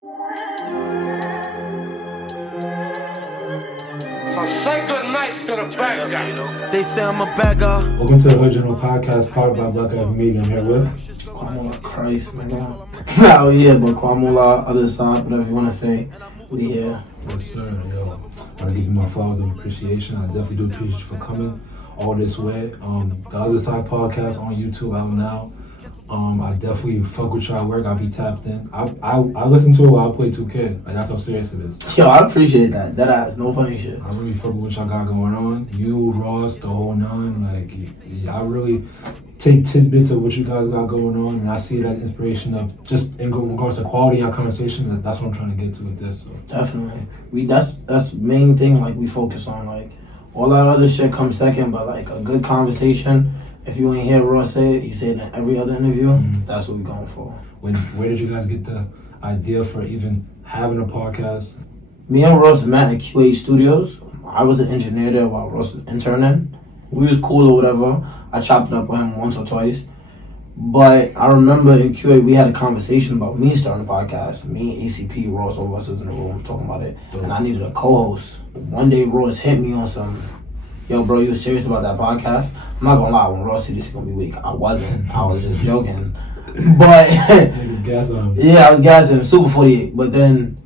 So say good night to the bad guy. They say I'm a bad guy. Welcome to the Original Podcast, powered by Black Lives Media. I'm here with Qua Mula Christ, nigga. Not here, but Qua Mula, Otherside, whatever you want to say. We here. Yes, sir. Yo, I want to give you my flowers of appreciation. I definitely do appreciate you for coming all this way. The Otherside Podcast on YouTube out now. I definitely fuck with y'all work. I'll be tapped in. I listen to it while I play 2K. Like, that's how serious it is. Yo, I appreciate that. That ass, no funny shit. I really fuck with what y'all got going on. You, Ross, the whole nine. Like, I really take tidbits of what you guys got going on, and I see that inspiration of just in regards to quality of conversation. That's what I'm trying to get to with this. So. Definitely. That's main thing. Like, we focus on. Like, all that other shit comes second, but like a good conversation. If you ain't hear Ross say it, he said it in every other interview. Mm-hmm. That's what we're going for. Where did you guys get the idea for even having a podcast? Me and Ross met at QA Studios. I was an engineer there while Ross was interning. We was cool or whatever. I chopped it up with him once or twice. But I remember in QA we had a conversation about me starting a podcast. Me, ACP, Ross, all of us was in the room talking about it. And I needed a co-host. One day Ross hit me on some, yo bro, you serious about that podcast? I'm not gonna lie, when Ross said this is gonna be weak, I wasn't. I was just joking. But yeah, I was gassing, Super 48. But then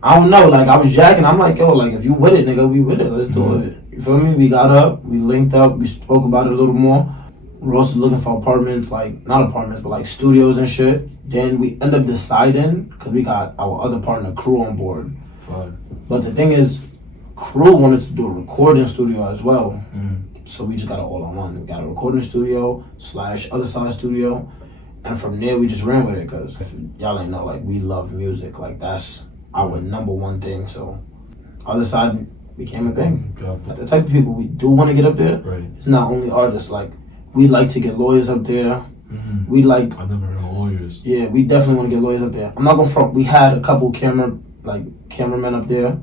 I don't know, like I was jacking. I'm like, yo, like if you with it, nigga, we with it. Let's do it. You feel me? We got up, we linked up, we spoke about it a little more. Ross was looking for apartments, like not apartments, but like studios and shit. Then we end up deciding because we got our other partner, Crew, on board. Fine. But the thing is, Crew wanted to do a recording studio as well. So we just got it all on one. We got a recording studio / Otherside studio. And from there, we just ran with it. Because if y'all ain't know, like, we love music. Like, that's our number one thing. So Otherside became a thing. Like, the type of people we do want to get up there, right. It's not only artists. Like, we'd like to get lawyers up there. Mm-hmm. We like... I've never heard of lawyers. Yeah, we definitely want to get lawyers up there. I'm not going to front. We had a couple cameramen up there.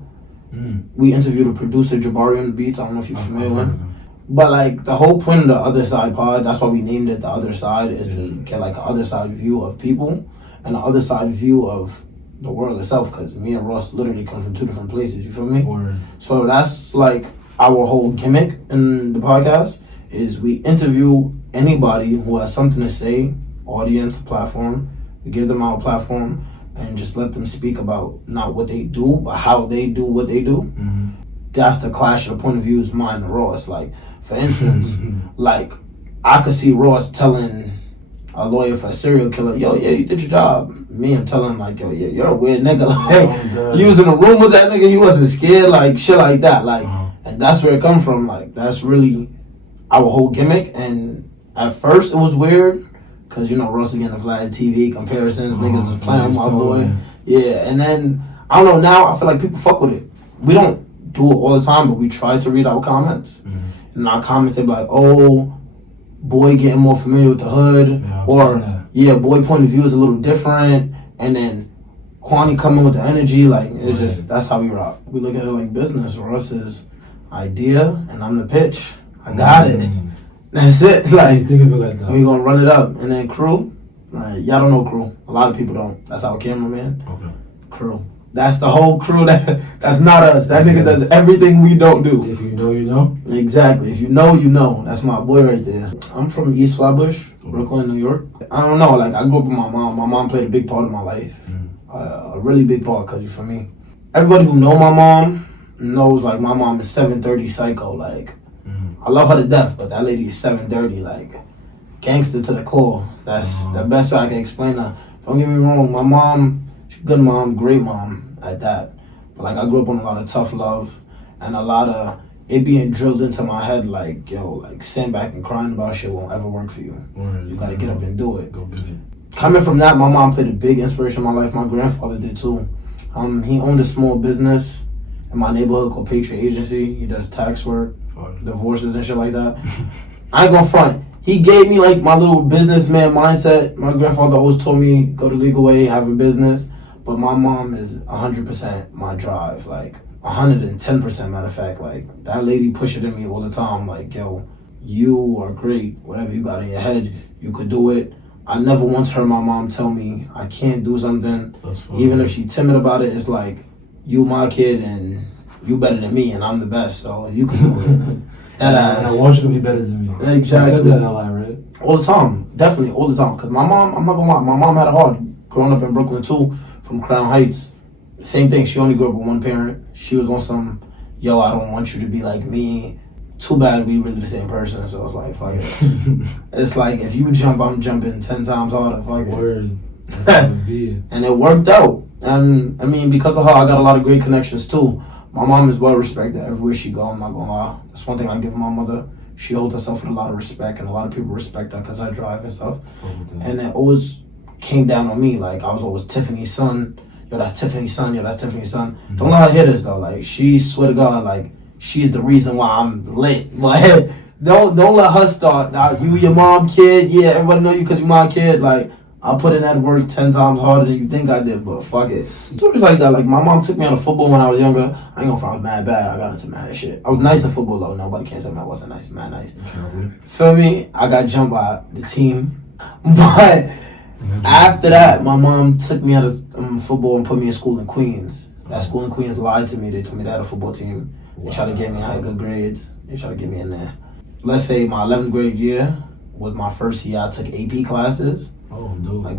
We interviewed a producer, Jabari on the beats. I don't know if you're familiar with him. But like the whole point of the Otherside pod, that's why we named it the Other Side, is to get like an other side view of people and the other side view of the world itself. Because me and Ross literally come from two different places. You feel me? So that's like our whole gimmick in the podcast is we interview anybody who has something to say, audience, platform. We give them our platform and just let them speak about not what they do, but how they do what they do. Mm-hmm. That's the clash of the point of views, mine and Ross. Like, for instance, like, I could see Ross telling a lawyer for a serial killer, yo, yeah, you did your job. Me, I'm telling him, like, yo, yeah, you're a weird nigga. Like, you was in a room with that nigga, you wasn't scared, like, shit like that. Like, and that's where it come from. Like, that's really our whole gimmick. And at first, it was weird. Because, you know, Ross was getting Vlad TV comparisons. Niggas was playing with my boy. Yeah, and then, I don't know, now I feel like people fuck with it. We don't do it all the time, but we try to read our comments. Mm-hmm. And our comments, they be like, oh, boy getting more familiar with the hood. Yeah, boy point of view is a little different. And then Kwani coming with the energy. Like, it's just, that's how we rock. We look at it like business. Ross is idea, and I'm the pitch. I got it. That's it. Like, think of it like that. We gonna run it up. And then Crew, like, y'all don't know Crew. A lot of people don't. That's our cameraman. Okay. Crew. That's the whole crew. That's not us. That nigga does everything we don't do. If you know, you know. Exactly. If you know, you know. That's my boy right there. I'm from East Flatbush, Brooklyn, New York. I don't know. Like, I grew up with my mom. My mom played a big part of my life. A really big part, because for me, everybody who know my mom knows, like, my mom is 730 psycho. Like, I love her to death, but that lady is 730, like, gangster to the core. That's the best way I can explain her. Don't get me wrong, my mom, she's a good mom, great mom at that. But, like, I grew up on a lot of tough love and a lot of it being drilled into my head, like, yo, like, sitting back and crying about shit won't ever work for you. You gotta get up and do it. Go get it. Coming from that, my mom played a big inspiration in my life. My grandfather did too. He owned a small business in my neighborhood called Patriot Agency. He does tax work, divorces and shit like that. I ain't gonna front. He gave me like my little businessman mindset. My grandfather always told me go the legal way, have a business. But my mom is 100% my drive, like 110% matter of fact. Like that lady push it in me all the time. Like, yo, you are great. Whatever you got in your head, you could do it. I never once heard my mom tell me I can't do something. Even if she's timid about it, it's like, you my kid and you better than me and I'm the best, so you can do it. I want you to be better than me. Exactly. She said that a lot, right? All the time. Definitely, all the time. Because my mom, I'm not going to lie, my mom had it hard. Growing up in Brooklyn, too, from Crown Heights. Same thing. She only grew up with one parent. She was on some, yo, I don't want you to be like me. Too bad we really the same person, so it's like, fuck it. It's like, if you jump, I'm jumping 10 times harder, fuck it. Word. That's what it be. And it worked out. And, I mean, because of her, I got a lot of great connections, too. My mom is well respected everywhere she go, I'm not going to lie. That's one thing I give my mother. She holds herself with a lot of respect, and a lot of people respect her because I drive and stuff. And it always came down on me. Like, I was always Tiffany's son. Yo, that's Tiffany's son. Yo, that's Tiffany's son. Mm-hmm. Don't let her hear this, though. Like, she, swear to God, like, she's the reason why I'm lit. Like, don't let her start. Now, you your mom kid. Yeah, everybody know you because you my kid. Like, I put in that work 10 times harder than you think I did, but fuck it. It's always like that. Like, my mom took me out of football when I was younger. I ain't gonna front, I was mad bad. I got into mad shit. I was nice at football, though. Nobody can say I wasn't nice. Mad nice. Feel me? I got jumped by the team. But after that, my mom took me out of football and put me in school in Queens. That school in Queens lied to me. They told me they had a football team. They tried to get me high good grades. They tried to get me in there. Let's say my 11th grade year was my first year I took AP classes. Oh, no. Like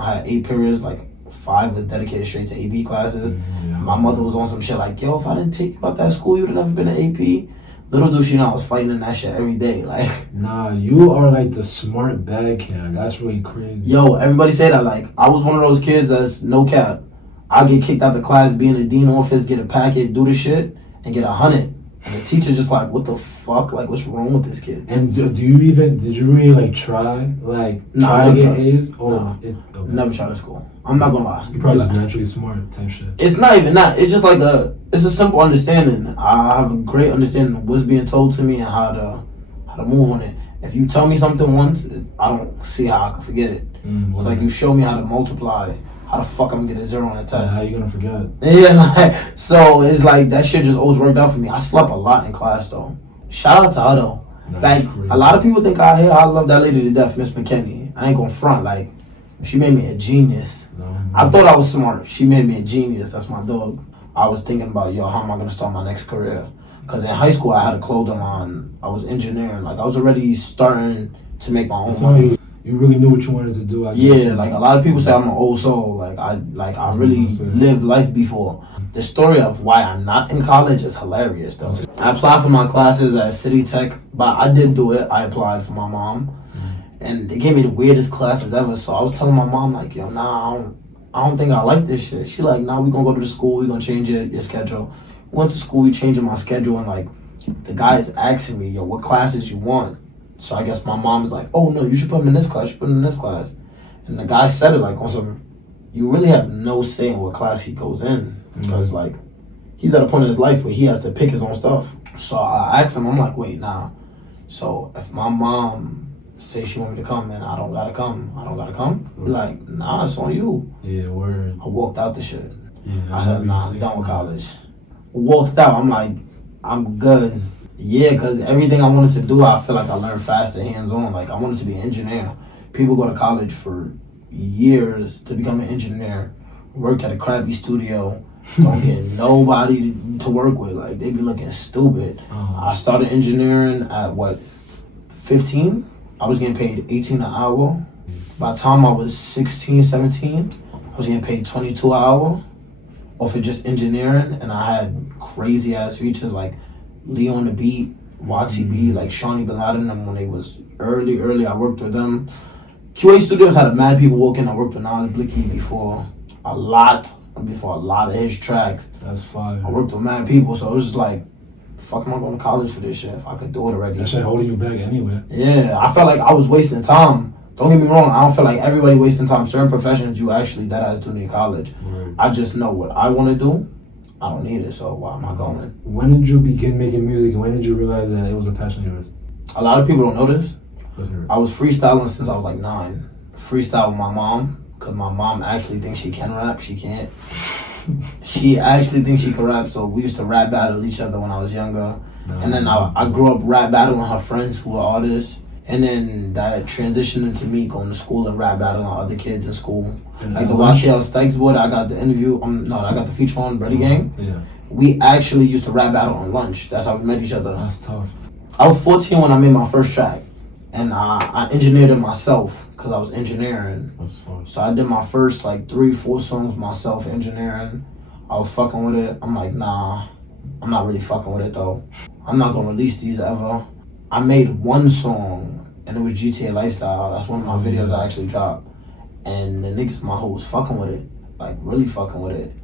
I had 8 periods, like 5 was dedicated straight to AP classes. Yeah. My mother was on some shit like, yo, if I didn't take you out that school, you'd have never been an AP. Little do she know I was fighting in that shit every day. Like, nah, you are like the smart bad kid. That's really crazy. Yo, everybody say that. Like, I was one of those kids that's no cap. I get kicked out the class, be in the dean office, get a packet, do the shit, and get 100. And the teacher just like, what the fuck? Like, what's wrong with this kid? And did you really like try? Like, try to get A's? Or okay. Never tried to school. I'm not gonna lie. You probably just naturally smart type shit. It's not even that. It's just like it's a simple understanding. I have a great understanding of what's being told to me and how to move on it. If you tell me something once, I don't see how I can forget it. It's like you show me how to multiply. How the fuck I'm gonna get a 0 on a test? How you gonna forget? Yeah, like, so it's like that shit just always worked out for me. I slept a lot in class though. Shout out to her though. Like crazy. A lot of people think I love that lady to death, Miss McKinney. I ain't gonna front. Like, she made me a genius. I thought I was smart. She made me a genius. That's my dog. I was thinking about, yo, how am I gonna start my next career? Because in high school I had a clothing line. I was engineering. Like, I was already starting to make my own money. You really knew what you wanted to do. I guess. Yeah, like a lot of people say I'm an old soul. Like I really lived life before. The story of why I'm not in college is hilarious though. I applied for my classes at City Tech, but I did do it. I applied for my mom, and they gave me the weirdest classes ever. So I was telling my mom like, yo, nah, I don't think I like this shit. She like, nah, we gonna go to the school. We gonna change your schedule. Went to school. We changing my schedule, and like the guy is asking me, yo, what classes you want? So I guess my mom was like, oh no, you should put him in this class, you should put him in this class. And the guy said it like on some, you really have no say in what class he goes in. Because like, he's at a point in his life where he has to pick his own stuff. So I asked him, I'm like, wait, nah. So if my mom say she want me to come, then I don't gotta come. I don't gotta come? He's like, nah, it's on you. Yeah, word. I walked out the shit. Yeah, I said, nah, I'm done with college. Walked out, I'm like, I'm good. Yeah, because everything I wanted to do, I feel like I learned faster, hands-on. Like, I wanted to be an engineer. People go to college for years to become an engineer, work at a crappy studio, don't get nobody to work with. Like, they be looking stupid. I started engineering at, 15? I was getting paid $18 an hour. By the time I was 16, 17, I was getting paid $22 an hour off of just engineering, and I had crazy-ass features, like Leo on the Beat, YTB, like Shawnee Bin Laden, and when they was early, I worked with them. QA Studios had a mad people walking. I worked with Nas Blicky before a lot of his tracks. That's fine. I worked with mad people, so it was just like, fuck, am I going to college for this shit if I could do it already? That shit holding you back anyway. Yeah, I felt like I was wasting time. Don't get me wrong, I don't feel like everybody wasting time. Certain professions you actually deadass do need college. Right. I just know what I want to do. I don't need it, so why am I going? When did you begin making music, and when did you realize that it was a passion of yours? A lot of people don't know this. I was freestyling since I was like 9. Freestyle with my mom, because my mom actually thinks she can rap. She can't. She actually thinks she can rap, so we used to rap battle each other when I was younger. And then I grew up rap battling her friends who are artists. And then that transitioned into me going to school and rap battling other kids in school. Like the YTL Stikes boy that I got the interview, I got the feature on, Brady Gang. Yeah. We actually used to rap battle on lunch. That's how we met each other. That's tough. I was 14 when I made my first track. And I engineered it myself because I was engineering. That's fun. So I did my first like 3-4 songs myself engineering. I was fucking with it. I'm like, nah, I'm not really fucking with it though. I'm not gonna release these ever. I made one song and it was GTA Lifestyle. That's one of my videos I actually dropped. And the niggas my whole was fucking with it. Like really fucking with it.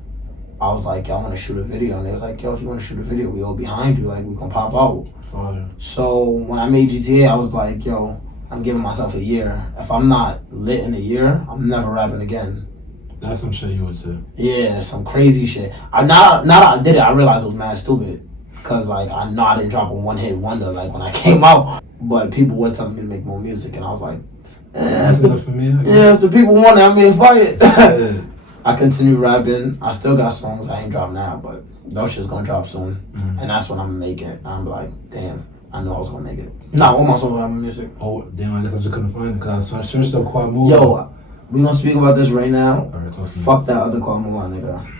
I was like, yo, I wanna shoot a video. And they was like, yo, if you wanna shoot a video, we all behind you. Like we gonna pop out. Fire. So when I made GTA, I was like, yo, I'm giving myself a year. If I'm not lit in a year, I'm never rapping again. That's some shit you would say. Yeah, some crazy shit. Now that I did it, I realized it was mad stupid. Cause like I know I didn't drop a one-hit wonder like when I came out. But people was telling me to make more music and I was like, that's enough for me. If the people want it, I mean, fuck it. Yeah. I continue rapping. I still got songs I ain't dropped now, but those shit's gonna drop soon. Mm-hmm. And that's when I'm making it. I'm like, damn, I knew I was gonna make it. Nah, all my songs have music. Oh, damn, I guess I just couldn't find it because I searched up Qua Mula. Yo, we gonna speak about this right now. All right, talk to me. Fuck that other Qua Mula nigga.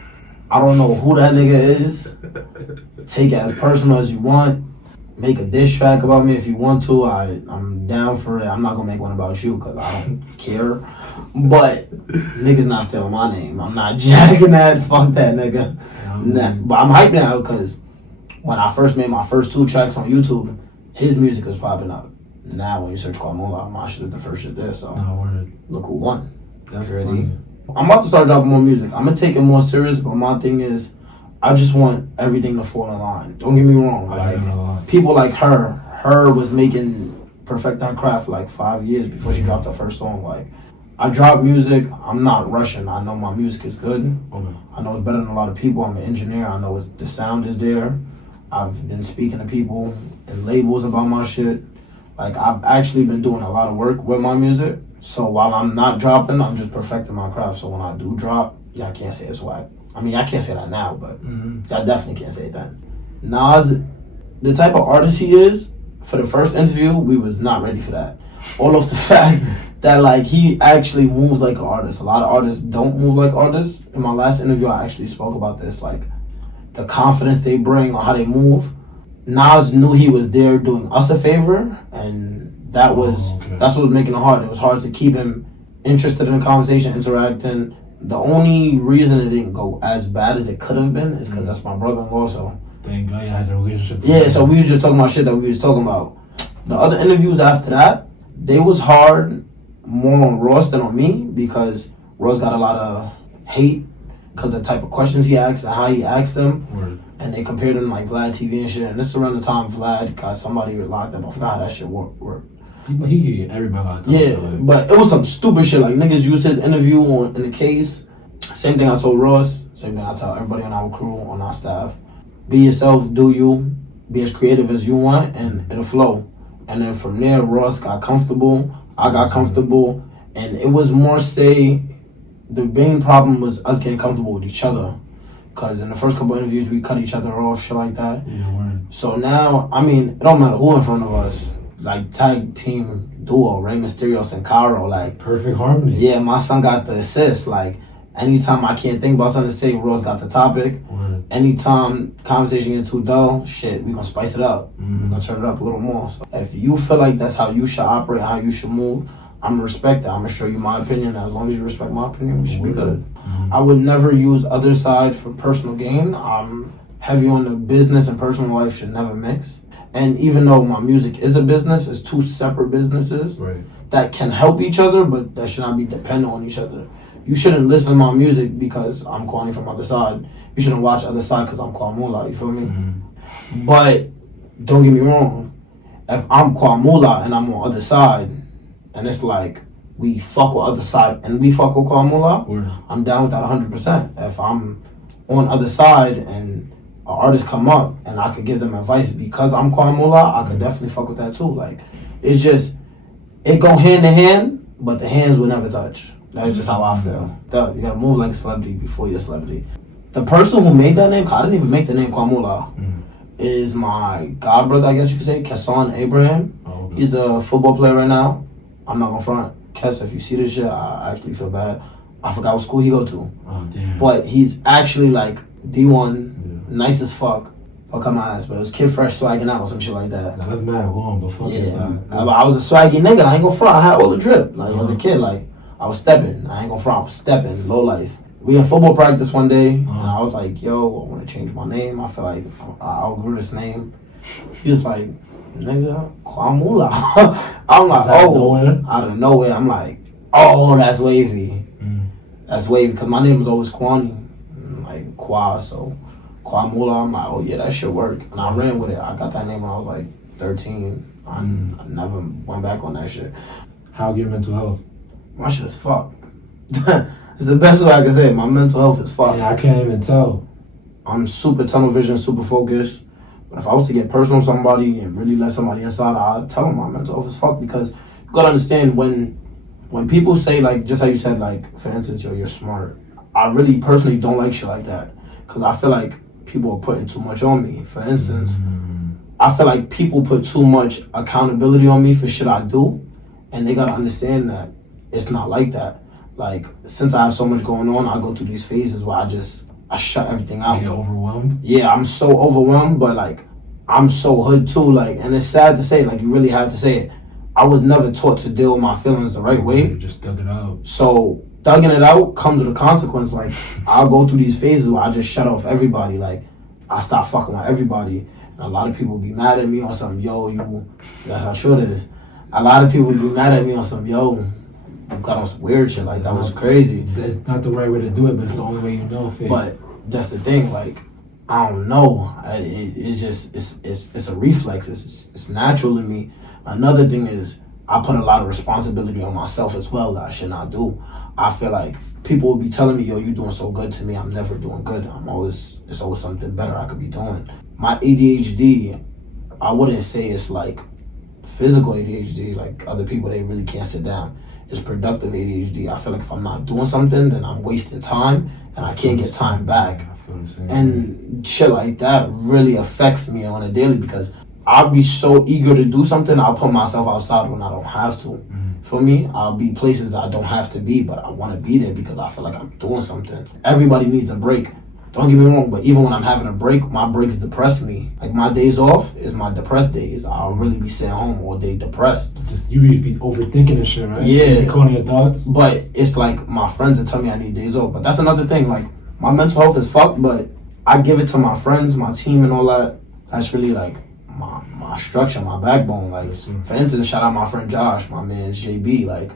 I don't know who that nigga is. Take it as personal as you want. Make a diss track about me if you want to. I'm down for it. I'm not gonna make one about you because I don't care. But niggas not stealing my name. I'm not jacking that. Fuck that nigga. Nah. But I'm hyped now because when I first made my first 2 tracks on YouTube, his music was popping up. Now when you search Qua Mula, my shit is the first shit there. So look who won. That's ready? funny. I'm about to start dropping more music. I'm gonna take it more serious, but my thing is, I just want everything to fall in line. Don't get me wrong. Like people like her was making Perfect on Craft for like 5 years before she dropped her first song. Like I drop music, I'm not rushing. I know my music is good. Okay. I know it's better than a lot of people. I'm an engineer. I know the sound is there. I've been speaking to people and labels about my shit. Like I've actually been doing a lot of work with my music. So while I'm not dropping, I'm just perfecting my craft. So when I do drop, I can't say it's whack. I mean, I can't say that now, but I definitely can't say it then. Nas, the type of artist he is, for the first interview, we was not ready for that. All of the fact that like he actually moves like an artist. A lot of artists don't move like artists. In my last interview, I actually spoke about this, like the confidence they bring or how they move. Nas knew he was there doing us a favor, and that's what was making it hard. It was hard to keep him interested in the conversation, interacting. The only reason it didn't go as bad as it could have been is because that's my brother-in-law, so. Thank God you had the relationship. Yeah, so we was just talking about shit that we was talking about. The other interviews after that, they was hard more on Ross than on me because Ross got a lot of hate because of the type of questions he asked and how he asked them. Word. And they compared him like Vlad TV and shit. And this is around the time Vlad got somebody locked up. I forgot how that shit worked. He get everybody locked up. Yeah, but it was some stupid shit. Like niggas used his interview in the case. Same thing I told Ross. Same thing I tell everybody on our crew, on our staff. Be yourself, do you. Be as creative as you want, and it'll flow. And then from there, Ross got comfortable. I got comfortable. And it was more the main problem was us getting comfortable with each other. Because in the first couple of interviews, we cut each other off, shit like that. Yeah, word. So now, I mean, it don't matter who in front of us. Like, tag team duo, Rey Mysterio, Sin Cara, like... Perfect harmony. Yeah, my son got the assist. Like, anytime I can't think about something to say, Ross got the topic. Word. Anytime conversation gets too dull, shit, we gonna spice it up. We gonna turn it up a little more. So if you feel like that's how you should operate, how you should move, I'm gonna respect that. I'm gonna show you my opinion. As long as you respect my opinion, we should be good. I would never use Otherside for personal gain. I'm heavy on the business and personal life should never mix. And even though my music is a business, it's 2 separate businesses that can help each other, but that should not be dependent on each other. You shouldn't listen to my music because I'm calling from Otherside. You shouldn't watch Otherside because I'm Qua Mula, you feel me? But don't get me wrong. If I'm Qua Mula and I'm on Otherside, and it's like, we fuck with Otherside and we fuck with Qua Mula, I'm down with that 100%. If I'm on Otherside and an artist come up and I could give them advice because I'm Qua Mula, I could definitely fuck with that too. Like, it's just, it go hand in hand, but the hands will never touch. That's just how I feel. You gotta move like a celebrity before you're a celebrity. The person who made that name, I didn't even make the name Qua Mula, is my god brother, I guess you could say, Kassan Abraham. He's a football player right now. I'm not gonna front. Kess, if you see this shit, I actually feel bad. I forgot what school he go to. Oh, damn. But he's actually like D1, nice as fuck. Fuck on my ass, but it was Kid Fresh swagging out or some shit like that. Nah, that's mad wrong, but fuck I was a swaggy nigga. I ain't gonna front. I had all the drip. Like, as a kid, like, I was stepping. I ain't gonna front. I was stepping. Low life. We in football practice one day, and I was like, yo, I want to change my name. I feel like I outgrew this name. He was like, nigga, Qua Mula. I'm like, out of nowhere. I'm like, oh, that's wavy. That's wavy, because my name was always Kwani. Like, Qua, so Qua Mula. I'm like, oh, yeah, that should work. And I ran with it. I got that name when I was like 13. I never went back on that shit. How's your mental health? My shit is fucked. It's the best way I can say it. My mental health is fucked. Yeah, I can't even tell. I'm super tunnel vision, super focused. But if I was to get personal with somebody and really let somebody inside, I'd tell them my mental health is fucked, because you gotta understand when people say, like, just how you said, like, for instance, yo, you're smart. I really personally don't like shit like that, because I feel like people are putting too much on me. For instance, I feel like people put too much accountability on me for shit I do, and they gotta understand that it's not like that. Like, since I have so much going on, I go through these phases where I shut everything out. You get overwhelmed? Yeah, I'm so overwhelmed, but like, I'm so hood too. Like, and it's sad to say, like, you really have to say it. I was never taught to deal with my feelings the right way. You just dug it out. So, thugging it out comes with a consequence. Like, I'll go through these phases where I just shut off everybody. Like, I stop fucking with everybody. And a lot of people be mad at me on some, yo, that's how true it is. A lot of people be mad at me on some, yo, you got on some weird shit, like, that was crazy. That's not the right way to do it, but it's the only way you know, Faith. But that's the thing, like, I don't know. It's just, it's a reflex. It's natural in me. Another thing is, I put a lot of responsibility on myself as well that I should not do. I feel like people will be telling me, yo, you doing so good to me. I'm never doing good. It's always something better I could be doing. My ADHD, I wouldn't say it's like physical ADHD, like other people, they really can't sit down. It's productive ADHD. I feel like if I'm not doing something, then I'm wasting time and I can't get time back. And shit like that really affects me on a daily, because I'll be so eager to do something, I'll put myself outside when I don't have to. For me, I'll be places that I don't have to be, but I want to be there because I feel like I'm doing something. Everybody needs a break. Don't get me wrong, but even when I'm having a break, my breaks depress me. Like, my days off is my depressed days. I'll really be sitting home all day depressed. Just, you be overthinking and shit, right? Yeah. Recording your thoughts. But it's like my friends that tell me I need days off. But that's another thing. Like, my mental health is fucked, but I give it to my friends, my team and all that. That's really like my structure, my backbone. Like, for instance, shout out my friend Josh, my man JB. Like,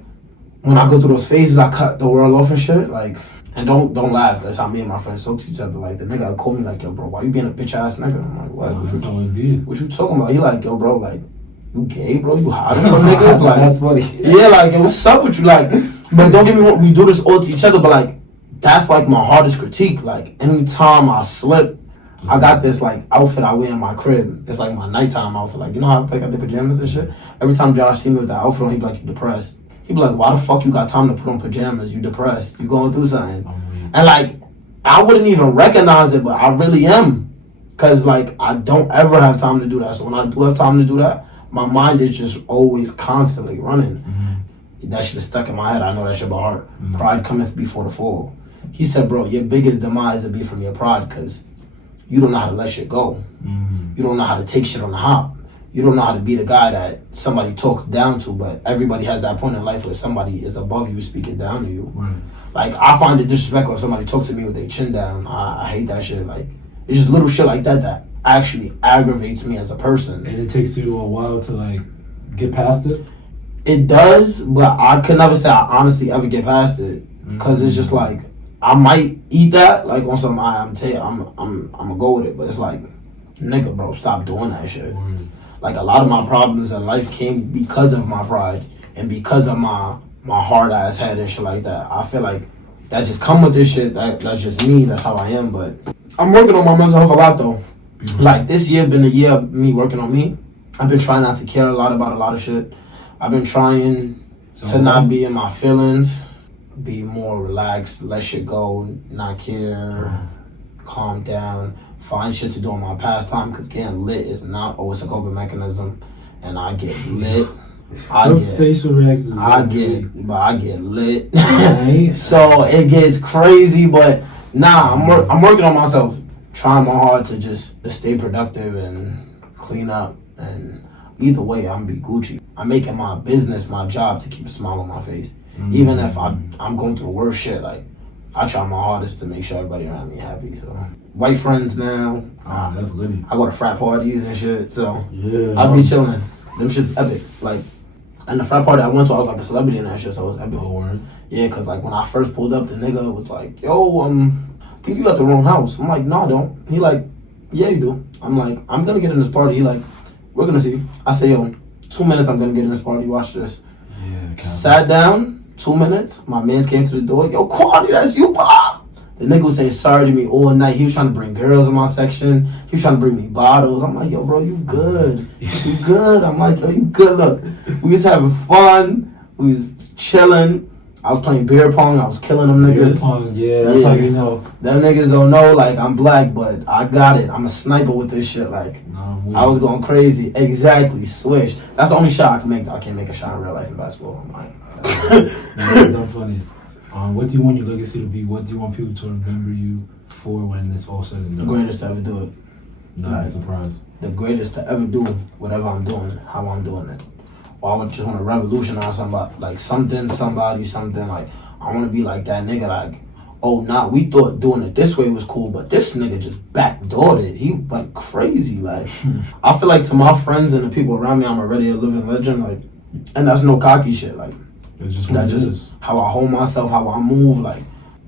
when I go through those phases, I cut the world off and shit. Like, and don't laugh. That's how me and my friends talk to each other. Like, the nigga called me like, yo, bro, why you being a bitch ass nigga? I'm like, what? What you talking about? He like, yo, bro, like, you gay, bro? You hiding from niggas? Like, that's funny. Yeah, like, what's up with you? Like, but don't get me wrong, we do this all to each other, but like, that's like my hardest critique. Like, anytime I slip, I got this like outfit I wear in my crib. It's like my nighttime outfit. Like, you know how I got the pajamas and shit? Every time Josh see me with that outfit on, he be like, you depressed. He be like, why the fuck you got time to put on pajamas? You depressed. You going through something. And like, I wouldn't even recognize it, but I really am. Cause like, I don't ever have time to do that. So when I do have time to do that, my mind is just always constantly running. That shit is stuck in my head. I know that shit by heart. Pride cometh before the fall. He said, bro, your biggest demise will be from your pride, because you don't know how to let shit go. You don't know how to take shit on the hop. You don't know how to be the guy that somebody talks down to, but everybody has that point in life where somebody is above you speaking down to you. Like, I find it disrespectful if somebody talks to me with their chin down. I hate that shit. Like, it's just little shit like that that actually aggravates me as a person. And it takes you a while to like get past it? It does, but I could never say I honestly ever get past it, because it's just like, I might eat that like on some I'm gonna go with it, but it's like, nigga, bro, stop doing that shit. Like, a lot of my problems in life came because of my pride and because of my hard ass head and shit like that. I feel like that just come with this shit. That's just me. That's how I am. But I'm working on my mental health a lot though. Like, this year been a year of me working on me. I've been trying not to care a lot about a lot of shit. I've been trying to not be in my feelings, be more relaxed, let shit go, not care, calm down, find shit to do on my pastime, because getting lit is not always a coping mechanism. and I get lit. Facial reactions. I get lit. So it gets crazy, but I'm working on myself, trying my hard to just to stay productive and clean up, and either way I'm be Gucci. I'm making my business my job to keep a smile on my face. Even if I'm going through the worst shit, like I try my hardest to make sure everybody around me happy. So white friends now. That's litty. I go to frat parties and shit, so yeah, I be chilling. Them shit's epic. Like, and the frat party I went to, I was like a celebrity in that shit, so it was epic. Oh, word. Yeah, cause like when I first pulled up, the nigga was like, "Yo, I think you got the wrong house." I'm like, "No, I don't." He like, "Yeah, you do." I'm like, "I'm gonna get in this party." He like, "We're gonna see." I say, "Yo, 2 minutes, I'm gonna get in this party. Watch this." Yeah. Sat down. 2 minutes, my mans came to the door. "Yo, Qua, that's you, Pop." The nigga was saying sorry to me all night. He was trying to bring girls in my section. He was trying to bring me bottles. I'm like, "Yo, bro, you good? You good?" I'm like, "Yo, you good?" Look, we was having fun. We was chilling. I was playing beer pong. I was killing them niggas. Beer pong, yeah, that's how you know. Them niggas don't know, like, I'm black, but I got it. I'm a sniper with this shit, like. I was going crazy. Exactly, swish. That's the only shot I can make. I can't make a shot in real life in basketball. I'm like. That's funny. What do you want your legacy to be? What do you want people to remember you for when it's all said and done? The greatest to ever do it. Not a surprise. The greatest to ever do whatever I'm doing, how I'm doing it. Or I would just want to revolutionize somebody, like something. Like, I want to be like that nigga, like, oh, nah, we thought doing it this way was cool, but this nigga just backdoored it. He went crazy, like. I feel like to my friends and the people around me, I'm already a living legend, like, and that's no cocky shit, like. That's just how I hold myself, how I move. Like,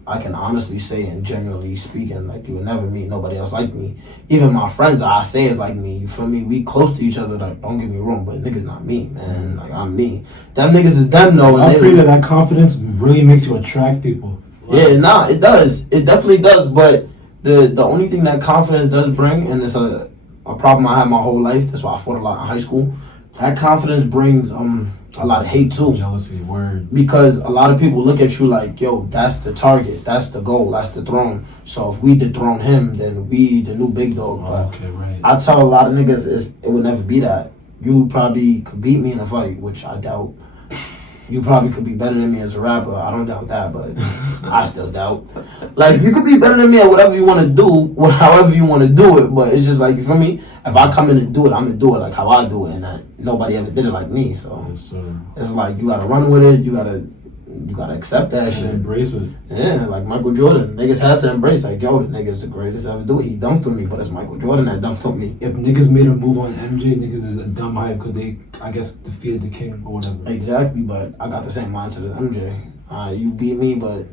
I can honestly say and genuinely speaking, like, you will never meet nobody else like me. Even my friends that I say is like me, you feel me? We close to each other, like, don't get me wrong, but niggas not me, man. Like, I'm me. Them niggas is them, though. I agree that confidence really makes you attract people. Like, yeah, nah, it does. It definitely does, but the only thing that confidence does bring, and it's a problem I had my whole life, that's why I fought a lot in high school, that confidence brings, a lot of hate too. Jealousy, word. Because a lot of people look at you like, yo, that's the target, that's the goal, that's the throne. So if we dethrone him, then we the new big dog. But okay, right. I tell a lot of niggas it would never be that. You probably could beat me in a fight, which I doubt. You probably could be better than me as a rapper. I don't doubt that, but I still doubt. Like, you could be better than me at whatever you want to do, however you want to do it, but it's just like, you feel me? If I come in and do it, I'm going to do it like how I do it, and nobody ever did it like me, so it's like, you got to run with it, you got to accept that shit. Embrace it. Yeah, like Michael Jordan. Niggas had to embrace, like, yo, the nigga's the greatest ever do it. He dunked on me, but it's Michael Jordan that dunked on me. If niggas made a move on MJ, niggas is a dumb hype because they, I guess, defeated the king or whatever. Exactly, but I got the same mindset as MJ. You beat me, but...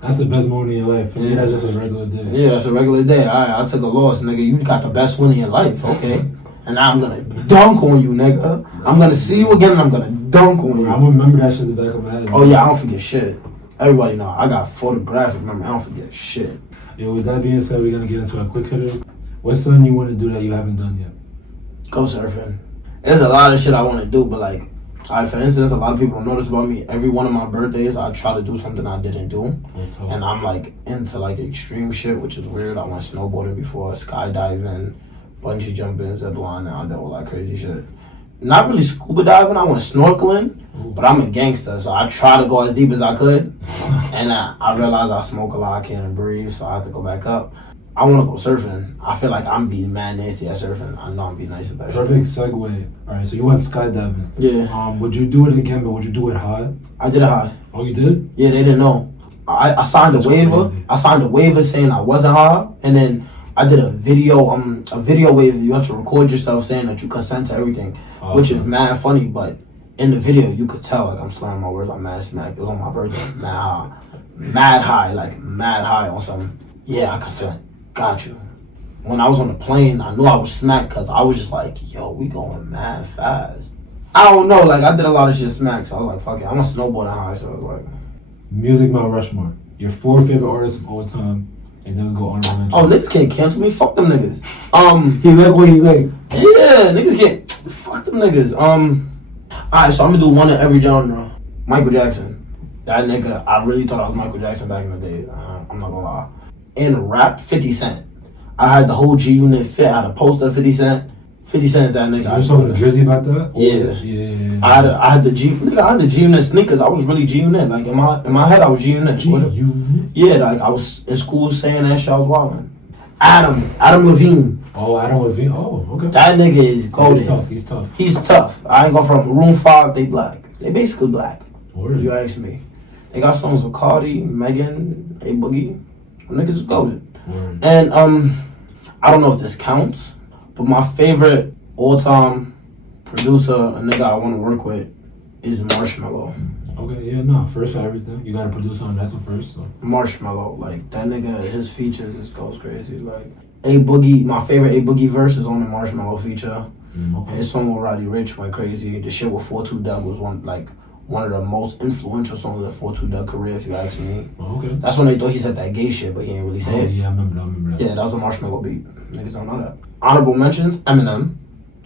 That's the best moment in your life. For me, that's just a regular day. Yeah, that's a regular day. I took a loss, nigga. You got the best win in your life, okay? And now I'm gonna dunk on you, nigga. I'm gonna see you again and I'm gonna dunk on you. I'm gonna remember that shit in the back of my head. Oh yeah, I don't forget shit. Everybody know I got photographic memory. I don't forget shit. Yo, with that being said, we're gonna get into our quick hitters. What's something you want to do that you haven't done yet? Go surfing. There's a lot of shit I want to do, but like, alright, for instance, a lot of people notice about me. Every one of my birthdays, I try to do something I didn't do, and I'm like into like extreme shit, which is weird. I went snowboarding before, skydiving, bungee jumping, zip lining. I did all that crazy shit. Not really scuba diving. I went snorkeling, but I'm a gangster, so I try to go as deep as I could. And I realized I smoke a lot, I can't breathe, so I have to go back up. I want to go surfing. I feel like I'm being mad nasty at surfing. I know I'm being nice at that shit. Perfect segue. All right, so you went skydiving. Yeah. Would you do it again, but would you do it high? I did it high. Oh, you did? Yeah, they didn't know. I signed a waiver. Crazy. I signed a waiver saying I wasn't high, and then I did a video waiver. You have to record yourself saying that you consent to everything, which is mad funny. But in the video, you could tell like I'm slurring my words. I'm mad smack. It was on my birthday. Mad high on something. Yeah, I consent. Got you. When I was on the plane, I knew I was smacked because I was just like, yo, we going mad fast. I don't know, like I did a lot of shit smacked, so I was like, fuck it. I'm a snowboarding high, so I was like. Music Mount Rushmore. Your 4 favorite artists of all time. And then go on and mention. Oh, niggas can't cancel me. Fuck them niggas. He like what he like. Yeah, niggas can't. Fuck them niggas. Alright, so I'm gonna do one in every genre. Michael Jackson. That nigga, I really thought I was Michael Jackson back in the day. I'm not gonna lie. In rap, 50 Cent. I had the whole G Unit fit. I had a poster of 50 Cent. 50 Cent's that nigga. You was talking to Drizzy about that? Yeah. I had the G-Unit sneakers. I was really G-Unit. Like in my head, I was G-Unit. G-Unit? Yeah, like I was in school saying that shit. I was wilding. Adam Levine. Oh, Adam Levine. Oh, okay. That nigga is golden. He's tough. He's tough. I ain't go from Maroon 5. They black. They basically black. Word. If you ask me. They got songs with Cardi, Megan, A Boogie. Them niggas is golden. Word. And I don't know if this counts, but my favorite all-time producer, a nigga I want to work with, is Marshmello. Okay, yeah, nah. First for everything. You got to produce on that's the first. So. Marshmello, like that nigga, his features just goes crazy. Like A Boogie, my favorite A Boogie verse is on the Marshmello feature. Okay. His song with Roddy Ricch went crazy. The shit with 42 Doug was one of the most influential songs of 42 Doug career, if you ask me. Oh, okay. That's when they thought he said that gay shit, but he ain't really say it. Yeah, I remember that. Yeah, that was a Marshmello beat. Niggas don't know that. Honorable mentions: Eminem.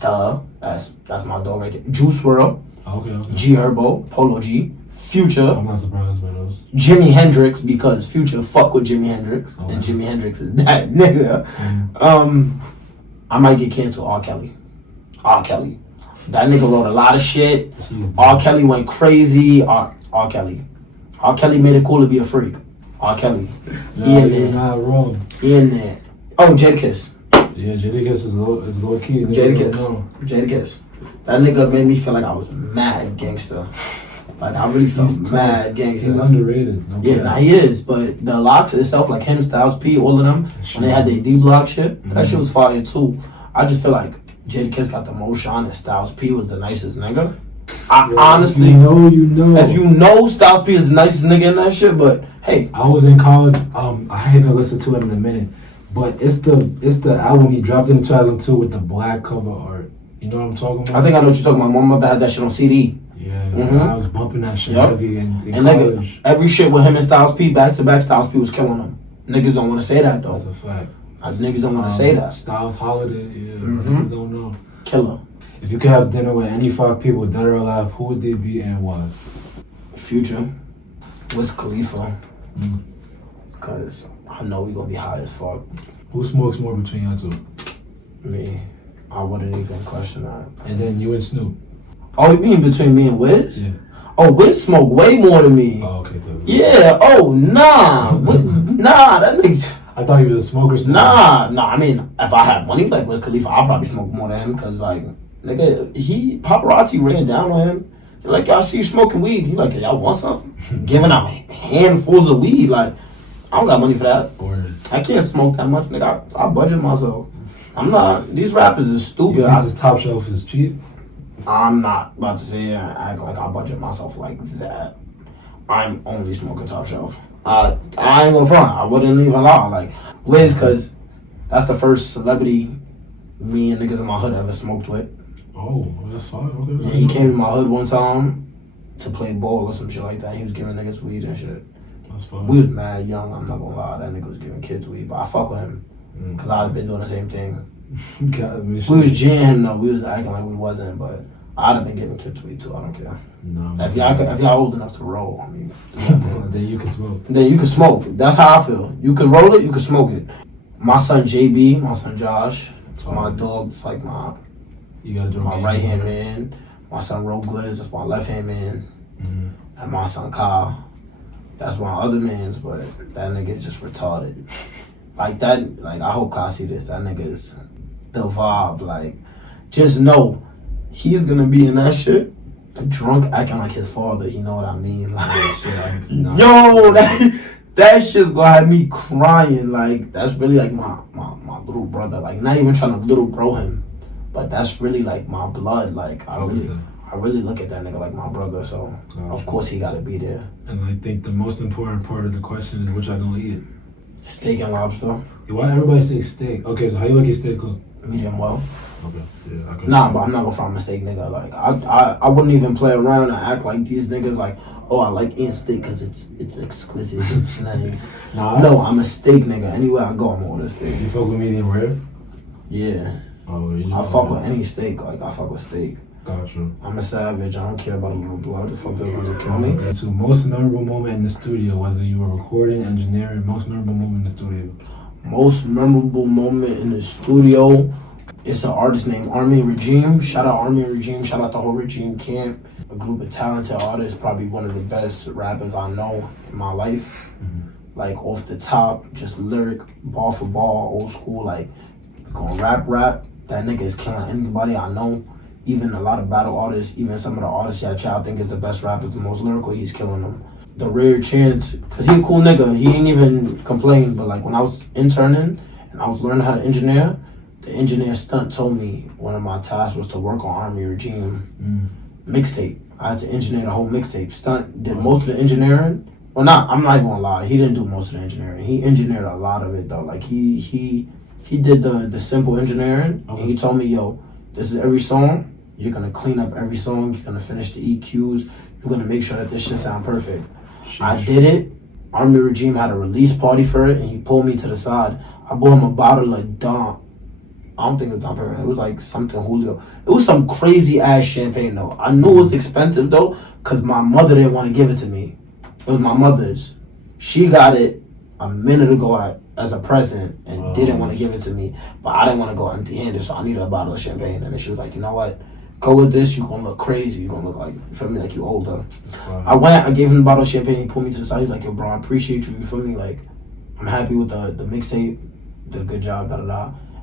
Duh, that's my dog right there. Juice WRLD. Okay. G Herbo, Polo G, Future. I'm not surprised by those. Jimi Hendrix, because Future fuck with Jimi Hendrix, Okay. and Jimi Hendrix is that nigga. I might get canceled. R. Kelly. That nigga wrote a lot of shit. Jeez, R. Kelly went crazy. R. Kelly. R. Kelly made it cool to be a freak. R. Kelly. He in you're there. not wrong. He in there. Oh, Jadakiss. Yeah, Jadakiss is low key. Jadakiss. That nigga made me feel like I was mad gangster. Like I really felt mad gangster. He's underrated. No Yeah, nah, he is. But the locks itself, like him, Styles P, all of them, when they had their D Block shit, that shit was fire too. I just feel like Jadakiss got the most shine and Styles P was the nicest nigga. Honestly, you know. If you know, Styles P is the nicest nigga in that shit. But hey, I was in college. I haven't listened to it in a minute, but it's the album he dropped in 2002 with the black cover art. You know what I'm talking about? I think I know what you're talking about. My mother had that shit on CD. Yeah, I was bumping that shit heavy in college. Nigga, every shit with him and Styles P, back to back, Styles P was killing them. Niggas don't want to say that though. That's a fact. Niggas don't want to say that. Styles Holiday, niggas don't know. Killer. If you could have dinner with any 5 people, dead or alive, who would they be and why? Future. Wiz Khalifa. Because I know we gonna be high as fuck. Who smokes more between y'all two? Me. I wouldn't even question that. And then you and Snoop. Oh, you mean between me and Wiz? Yeah. Oh, Wiz smoke way more than me. Oh, okay. Yeah. Oh, nah. Nah, that nigga. I thought you was a smoker. Nah. I mean, if I had money like Wiz Khalifa, I'd probably smoke more than him. Because, like, nigga, paparazzi ran down on him. They're like, y'all see you smoking weed. He like, y'all want something? Giving out handfuls of weed. Like, I don't got money for that. I can't smoke that much, nigga. I budget myself. I'm not. These rappers is stupid. You think this top shelf is cheap? I'm not about to sit here and act like I budget myself like that. I'm only smoking top shelf. I ain't gonna front. I wouldn't even lie. Like, Wiz, because that's the first celebrity me and niggas in my hood ever smoked with. Oh, that's fine. Okay. Yeah, he came in my hood one time to play ball or some shit like that. He was giving niggas weed and shit. That's fine. We was mad young, I'm not gonna lie. That nigga was giving kids weed, but I fuck with him. Because I'd have been doing the same thing. We was G'ing him though. We was acting like we wasn't, but I'd have been giving kids weed too. I don't care. No. If y'all old enough to roll, I mean, then you can smoke. Then you can smoke. That's how I feel. You can roll it, you can smoke it. My son JB, my son Josh, my dog. It's like my right hand man. My son Rogliz, that's my left hand man, and my son Kyle, that's my other man's. But that nigga is just retarded. Like that. Like I hope Kyle see this. That nigga is the vibe. Like, just know he's gonna be in that shit. Drunk, acting like his father. You know what I mean? Like, yo, that shit's gonna have me crying. Like, that's really like my little brother. Like, not even trying to little bro him, but that's really like my blood. Like, I really look at that nigga like my brother. So of course he gotta be there. And I think the most important part of the question is which I gonna eat. Steak and lobster. Why everybody say steak? Okay, so how you like your steak cooked? Medium well. Okay, yeah. Nah, but I'm not gonna find a mistake, nigga. Like I wouldn't even play around and act like these niggas like, oh, I like eating steak because it's exquisite, it's nice. No, I'm a steak nigga. Anywhere I go, I'm gonna order steak. You fuck with medium rare? Yeah. Oh, I fuck with any steak. Like I fuck with steak. Gotcha. I'm a savage. I don't care about a little blood. The fuck that's gonna kill me. Okay, so most memorable moment in the studio, whether you were recording, engineering, most memorable moment in the studio. Most memorable moment in the studio It's an artist named Army Regime. Shout out Army Regime. Shout out the whole Regime camp. A group of talented artists. Probably one of the best rappers I know in my life. Like off the top, just lyric, ball for ball, old school. Like we gonna rap. That nigga is killing anybody I know. Even a lot of battle artists, even some of the artists that y'all think is the best rappers, the most lyrical, he's killing them. The rare chance, cause he a cool nigga. He ain't even complain. But like when I was interning and I was learning how to engineer. The engineer Stunt told me one of my tasks was to work on Army Regime mixtape. I had to engineer the whole mixtape. Stunt did most of the engineering. Well, I'm not even gonna lie. He didn't do most of the engineering. He engineered a lot of it though. Like he did the simple engineering, and he told me, yo, this is every song. You're gonna clean up every song. You're gonna finish the EQs. You're gonna make sure that this shit sound perfect. I did it. Army Regime had a release party for it, and he pulled me to the side. I bought him a bottle of Dom. I don't think it was Dom Perignon. It was like something Julio. It was some crazy ass champagne though. I knew it was expensive though, cause my mother didn't want to give it to me. It was my mother's. She got it a minute ago as a present and didn't want to give it to me. But I didn't want to go empty-handed, so I needed a bottle of champagne. And then she was like, you know what? Go with this. You're gonna look crazy. You're gonna look like, you feel me, like you older. I gave him the bottle of champagne. He pulled me to the side. He's like, yo, bro, I appreciate you. You feel me? Like, I'm happy with the mixtape. Did a good job.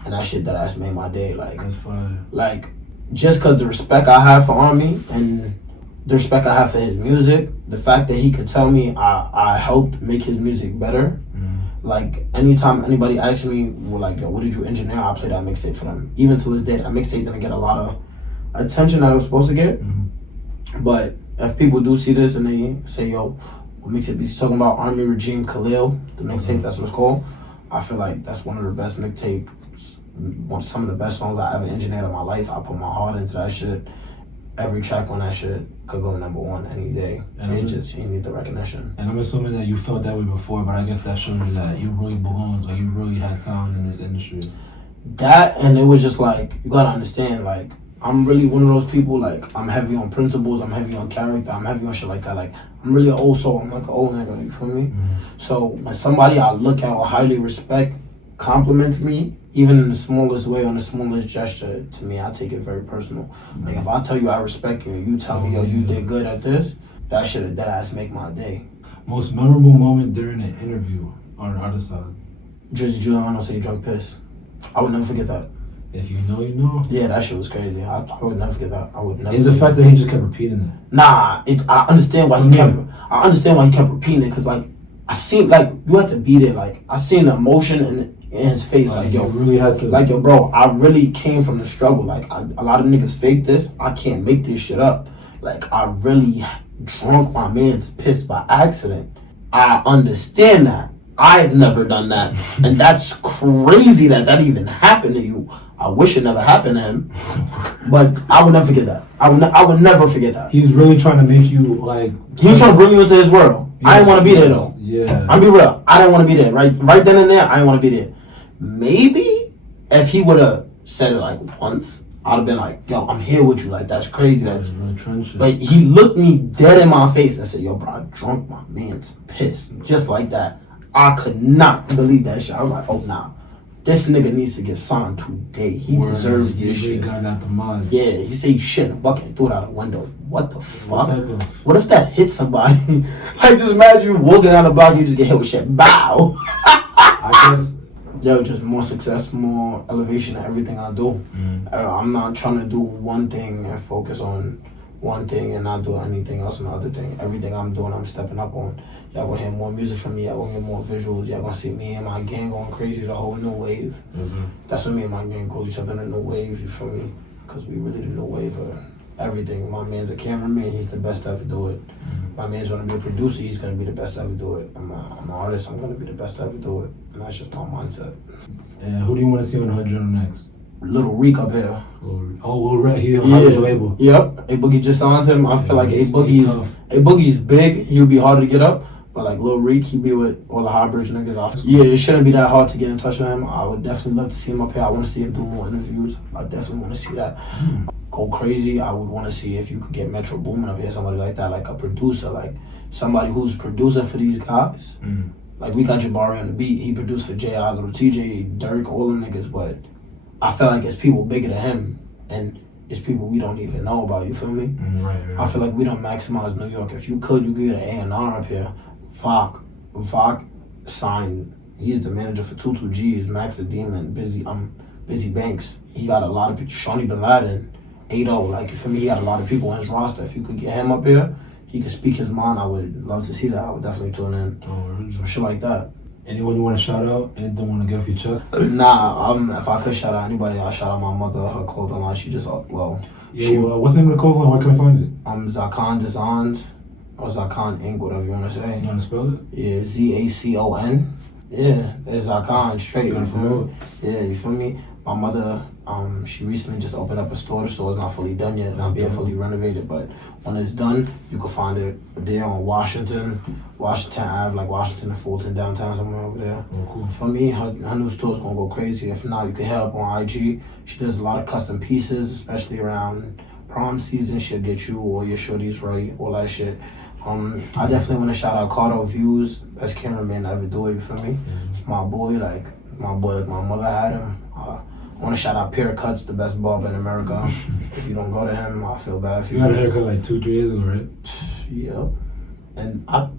And that shit that ass made my day. Like, that's fine. Like, just cause the respect I have for Army and the respect I have for his music, the fact that he could tell me I helped make his music better. Like, anytime anybody asks me, well, like, yo, what did you engineer? I play that mixtape for them. Even to this day, that mixtape didn't get a lot of attention that it was supposed to get. But if people do see this and they say, yo, what mixtape he's talking about? Army Regime Khalil, the mixtape, that's what it's called. I feel like that's one of the best mixtapes, some of the best songs I ever engineered in my life. I put my heart into that shit. Every track on that shit could go #1 any day. And you need the recognition. And I'm assuming that you felt that way before, but I guess that showed me that you really belonged, like you really had talent in this industry. That, and it was just like, you gotta understand, like, I'm really one of those people, like, I'm heavy on principles, I'm heavy on character, I'm heavy on shit like that. Like, I'm really an old soul, I'm like an old nigga, you feel me? So when somebody I look at or highly respect compliments me, even in the smallest way, on the smallest gesture, to me, I take it very personal. Like, if I tell you I respect you and you tell me, yo, you did good at this, that shit would deadass make my day. Most memorable moment during an interview on the other side? Drizzy Giuliano say he drunk piss. I would never forget that. If you know, you know. Yeah, that shit was crazy. I would never forget that. I would never. It's the fact that he just kept repeating it. Nah, I understand why he kept repeating it, cause like I seen, like, you had to be there. Like, I seen the emotion in his face. Like, yo, really had to. Like, yo, bro, I really came from the struggle. Like, a lot of niggas fake this. I can't make this shit up. Like, I really drunk my man's piss by accident. I understand that. I've never done that, and that's crazy that even happened to you. I wish it never happened to him, but I would never forget that. I would never forget that. He's really trying to make you, like... He was trying to bring you into his world. Yeah, I didn't want to be there, though. Yeah. I'll be real. I didn't want to be there. Right then and there, I didn't want to be there. Maybe if he would have said it, like, once, I'd have been like, yo, I'm here with you. Like, that's crazy. That's really trenching. But he looked me dead in my face and said, yo, bro, I drunk my man's piss. Just like that. I could not believe that shit. I was like, oh, nah. This nigga needs to get signed today. He deserves this shit. Got out the mind. Yeah, he said he shit in a bucket and threw it out the window. What the fuck? What if that hit somebody? Like, just imagine you walking down the block and you just get hit with shit. Bow! I guess. Yo, just more success, more elevation in everything I do. I'm not trying to do one thing and focus on one thing and not do anything else on the other thing. Everything I'm doing, I'm stepping up on. Y'all gonna hear more music from me. Y'all gonna get more visuals. Y'all gonna see me and my gang going crazy, the whole new wave. That's what me and my gang call each other, the new wave, you feel me? Because we really the new wave of everything. My man's a cameraman, he's the best to ever do it. My man's gonna be a producer, he's gonna be the best to ever do it. I'm an artist, I'm gonna be the best to ever do it. And that's just my mindset. And who do you want to see on the Hood Journal next? Little Reek up here. Lil Reek, he's on his label. Yep, A Boogie just signed him. I feel like A Boogie's big, he'll be hard to get up. But like Lil Reek, he be with all the high bridge niggas off. Yeah, it shouldn't be that hard to get in touch with him. I would definitely love to see him up here. I want to see him do more interviews. I definitely want to see that. Go crazy. I would want to see if you could get Metro Boomin up here, somebody like that, like a producer, like somebody who's producing for these guys. Like we got Jabari on the beat. He produced for J.I., Little TJ, Dirk, all them niggas. But I feel like it's people bigger than him, and it's people we don't even know about. You feel me? Right. I feel like we don't maximize New York. If you could, you could get an A&R up here. Vok signed. He's the manager for 22G's, Max the Demon, Busy Banks. He got a lot of people. Shawnee Bin Laden, 8-0. Like, you feel me? He got a lot of people in his roster. If you could get him up here, he could speak his mind. I would love to see that. I would definitely tune in. Some shit like that. Anyone you want to shout out? Anything you want to get off your chest? Nah, if I could shout out anybody, I'll shout out my mother, her clothing line. She just, what's the name of the clothing line? Where can I find it? Zakan Designs, or Zakan Inc., whatever you want to say. You want to spell it? Yeah, Zakon. Yeah, it's Zakan straight, you feel me? Yeah, you feel me? My mother, she recently just opened up a store. The store is not fully done yet, not being fully renovated, but when it's done, you can find it there on Washington Ave, like Washington and Fulton downtown, somewhere over there. Oh, cool. For me, her new store's gonna go crazy. If not, you can hit her up on IG. She does a lot of custom pieces, especially around prom season. She'll get you all your shorties right, all that shit. I definitely want to shout out Cardo Views, best cameraman to ever do it, you feel me? It's my boy, like my mother had him. I want to shout out Pierre Cuts, the best barber in America. If you don't go to him, I feel bad for you. You got a haircut like 2-3 years ago, right? Yep. And I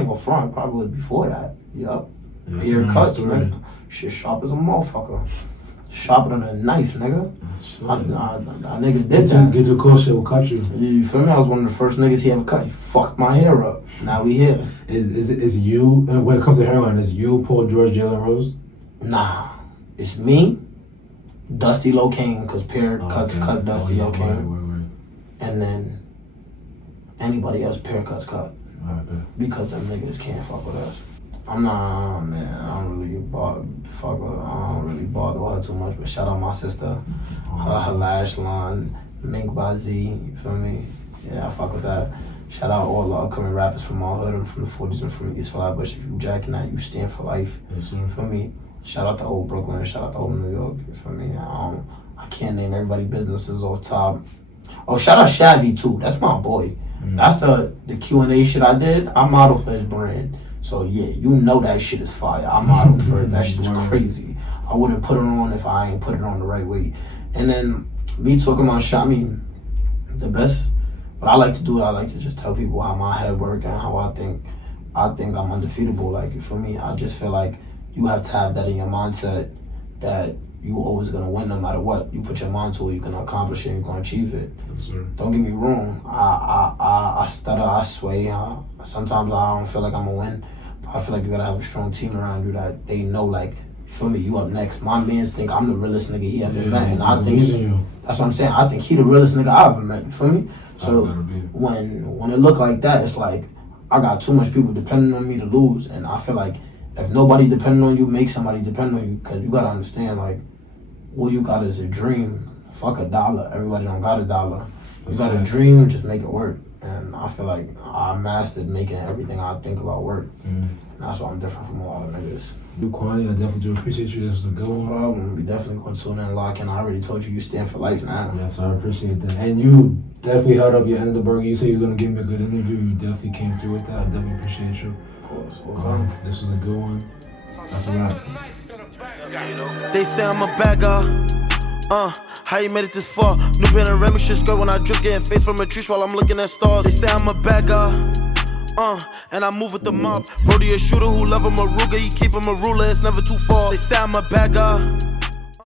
ain't gonna front, probably before that. Yep. Yeah, Pierre Cuts, man. Shit sharp as a motherfucker. Sharper than a knife, nigga. I nigga did that. Get too close, shit will cut you. You feel me? I was one of the first niggas he ever cut. He fucked my hair up. Now we here. Is you, when it comes to hairline, is you, Paul George, Jalen Rose? Nah. It's me, Dusty Locaine, because Pierre Cuts cut Dusty Locaine. And then anybody else Pierre Cuts cut. Because them niggas can't fuck with us. I don't really bother with her too much, but shout out my sister, her lash line, Mink by Z, you feel me? Yeah, I fuck with that. Shout out all the upcoming rappers from my hood. I'm from the 40s and from the East Flatbush. If you jacking that, you stand for life. Yes, sir. You feel me? Shout out to old Brooklyn, shout out to old New York, you feel me? I can't name everybody's businesses off top. Oh, shout out Shavy too, that's my boy. That's the Q&A shit I did. I modeled for his brand. So yeah, you know that shit is fire. I modeled for it. That shit is crazy. I wouldn't put it on if I ain't put it on the right way. And then me talking about shot, the best. What I like to do, I like to just tell people how my head work and how I think I'm undefeatable. Like, you feel me? I just feel like you have to have that in your mindset that you always gonna win no matter what. You put your mind to it, you're gonna accomplish it, you're gonna achieve it. Yes, sir. Don't get me wrong. I stutter, I sway. Sometimes I don't feel like I'm gonna win. I feel like you gotta have a strong team around you that they know, like, you feel me, you up next. My mans think I'm the realest nigga he ever met, and I think that's what I'm saying. I think he the realest nigga I ever met. You feel me? So when it look like that, it's like I got too much people depending on me to lose, and I feel like if nobody depending on you, make somebody depend on you, because you gotta understand, like, all you got is a dream. Fuck a dollar. Everybody don't got a dollar. You got a dream, just make it work. And I feel like I mastered making everything I think about work. And that's why I'm different from a lot of niggas. You, Kwani, I definitely do appreciate you. This was a good one. We definitely going to tune in and lock in. I already told you stand for life now. Yes, I appreciate that. And you definitely held up your end of the bargain. You said you were going to give me a good interview. You definitely came through with that. I definitely appreciate you. Of course. This was a good one. That's a wrap. They say I'm a bagger. How you made it this far? New panoramic shit skirt when I drip, getting face from a tree while I'm looking at stars. They say I'm a bagger. And I move with the mob. Brody a shooter who love him a Ruger, he keep him a ruler, it's never too far. They say I'm a bagger.